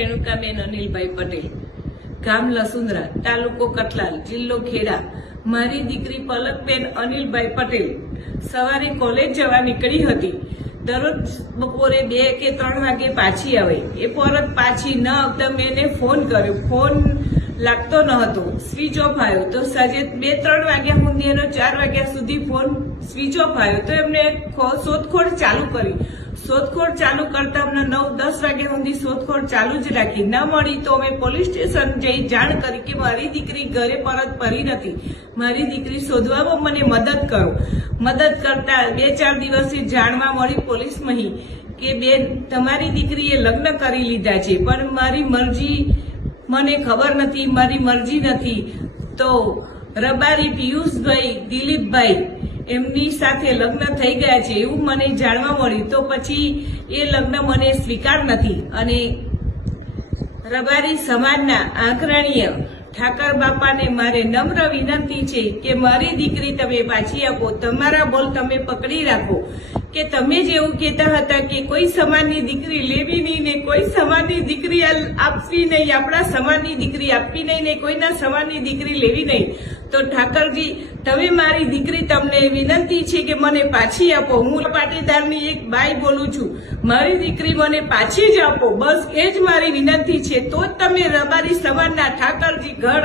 રેણુકાબેન અનિલભાઈ પટેલ, ગામ લસુંદરા, તાલુકો કટલાલ, જિલ્લો ખેડા। મારી દીકરી પલકબેન અનિલભાઈ પટેલ સવારે કોલેજ જવા નીકળી હતી। દરરોજ બપોરે 2 કે 3 વાગે પાછી આવે। એ પરત પાછી ન આવતા મેં એને ફોન કર્યો, ફોન લાગતો ન હતો, સ્વિચ ઓફ આવ્યો। તો સાંજે 2-3 વાગ્યા સુધી એનો 4 વાગ્યા સુધી ફોન સ્વિચ ઓફ આવ્યો। તો એમને શોધખોળ ચાલુ કરી। શોધખોળ ચાલુ કરતા અમને 9-10 વાગ્યા સુધી શોધખોળ ચાલુ જ રાખી। ન મળી તો અમે પોલીસ સ્ટેશન જઈ જાણ કરી કે મારી દીકરી ઘરે પરત ફરી નથી, મારી દીકરી શોધવામાં મને મદદ કરો। મદદ કરતા 2-4 દિવસે જાણવા મળી પોલીસમાં કે બેન, તમારી દીકરીએ લગ્ન કરી લીધા છે, પણ મારી મરજી મને ખબર નથી, મારી મરજી નથી। તો રબારી પિયુષભાઈ, દિલીપભાઈ એમની સાથે લગ્ન થઈ ગયા છે એવું મને જાણવા મળ્યું। તો પછી એ લગ્ન મને સ્વીકાર નથી અને રબારી સમાજના આગ્રણીય ઠાકર બાપાને મારે નમ્ર વિનંતી છે કે મારી દીકરી તમે પાછી આપો। તમારા બોલ તમે પકડી રાખો કે તમે જ એવું કહેતા હતા કે કોઈ સમાજની દીકરી લેવી નહીં ને કોઈ સમાજની દીકરી આપવી નહીં, આપણા સમાજની દીકરી આપવી નહીં ને કોઈના સમાજની દીકરી લેવી નહીં। તો ઠાકરજી, તમે મારી દીકરી, તમને વિનંતી છે કે મને પાછી આપો। હું પાટીદારની એક બાઈ બોલું છું, મારી દીકરી મને પાછી જ આપો, બસ એ જ મારી વિનંતી છે। તો જ તમે રબારી સમાજના ઠાકરજી ઘર